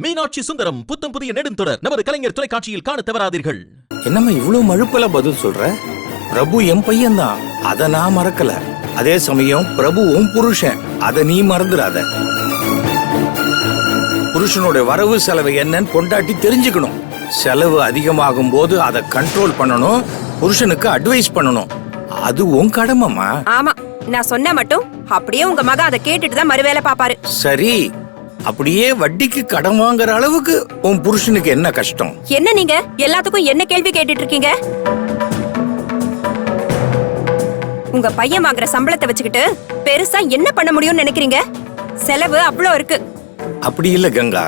மீனாட்சி சுந்தரம் புத்தம் புதிய நெடுந்தொடர். நமது கலைஞர் தொலைக்காட்சியில் காணத் தவறாதீர்கள். என்னம்மா இவ்வளவு மழுப்பல பதில் சொல்ற? பிரபு என் பையன்தான். அத நான் மறக்கல. அதே சமயம் பிரபு உன் புருஷன். அத நீ மறந்துடாத. புருஷனோட வரவு செலவு என்னன்னு பொண்டாட்டி தெரிஞ்சுக்கணும். செலவு அதிகமாகும் போது அதை கண்ட்ரோல் பண்ணணும். புருஷனுக்கு அட்வைஸ் பண்ணணும். அது உன் கடமைமா ஆமா. நான் சொன்னா மட்டும் அப்படியே உங்க மக அதை கேட்டுட்டு தான் மறுவேளை பாப்பாரு சரி. அப்படியே வட்டிக்கு கடன் வாங்குற அளவுக்கு உன் புருஷனுக்கு என்ன கஷ்டம்? என்ன நீங்க? எல்லாத்துக்கும் என்ன கேள்வி கேட்டுட்டு இருக்கீங்க உங்க பையன் வாங்குற சம்பளத்தை வச்சுக்கிட்டு பெருசா என்ன பண்ண முடியும்னு நினைக்கிறீங்க? செலவு அவ்வளோ இருக்கு. அப்படி இல்ல கங்கா.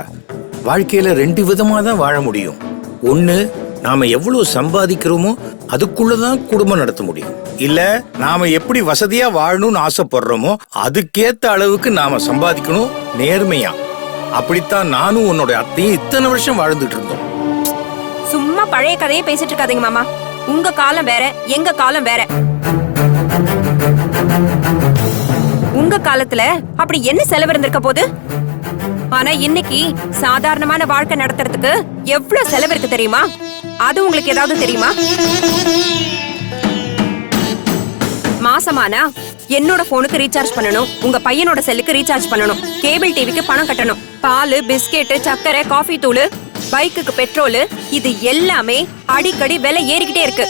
வாழ்க்கையில ரெண்டு விதமா தான் வாழ முடியும். ஒண்ணு நாம எவ்வளவு சம்பாதிக்கிறோமோ அதுக்குள்ளதான் குடும்பம் நடத்த முடியும். இல்ல நாம எப்படி வசதியா வாழணும்னு ஆசைப்படுறோமோ அதுக்கேத்த அளவுக்கு நாம சம்பாதிக்கணும் நேர்மையா. அப்படித்தான் நானும் உன்னோட அத்தையும் இத்தனை வருஷம் வாழ்ந்துட்டு இருந்தோம். சும்மா பழைய கதையே பேசிட்டு இருக்காதீங்க மாமா. உங்க காலம் வேற எங்க காலம் வேற. உங்க காலத்துல அப்படி என்ன செலவு இருந்திருக்க போது? ஆனா இன்னைக்கு சாதாரணமான வாழ்க்கை நடத்துறதுக்கு எவ்வளவு செலவு இருக்கு தெரியுமா? அது உங்களுக்கு ஏதாவது தெரியுமா? மாசமானா என்னோட போனுக்கு ரீசார்ஜ் பண்ணணும் உங்க பையனோட செல்லுக்கு ரீசார்ஜ் பண்ணணும் கேபிள் டிவிக்கு பணம் கட்டணும். பால் பிஸ்கெட் சக்கரை காஃபி தூள் பைக்குக்கு பெட்ரோல் இது எல்லாமே அடிக்கடி விலை ஏறிக்கிட்டே இருக்கு.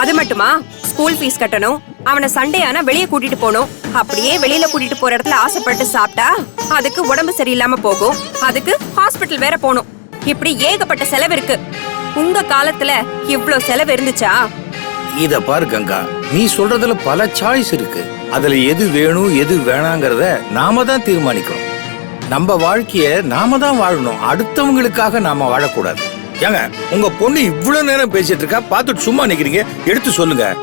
அது மட்டுமா? ஸ்கூல் ஃபீஸ் கட்டணும் அவனை சண்டே ஆனா வெளியே கூட்டிட்டு போகணும். அப்படியே வெளியில கூட்டிட்டு போற இடத்துல ஆசைப்பட்டு சாப்பிட்டா அதுக்கு உடம்பு சரியில்லாம போகும். அதுக்கு ஹாஸ்பிட்டல் வேற போகணும். இப்படி ஏகப்பட்ட செலவு இருக்கு. உங்க காலத்துல இவ்ளோ செலவு இருந்துச்சா? இத பாரு கங்கா நீ சொல்றதுல பல சாய்ஸ் இருக்கு. அதுல எது வேணும் எது வேணாங்கிறத நாம தான் தீர்மானிக்கணும் நம்ம வாழ்க்கைய நாம தான் வாழணும். அடுத்தவங்களுக்காக நாம வாழக்கூடாது. ஏங்க உங்க பொண்ணு இவ்வளவு நேரம் பேசிட்டு இருக்கா? பார்த்துட்டு சும்மா நிக்கிறீங்க. எடுத்து சொல்லுங்க.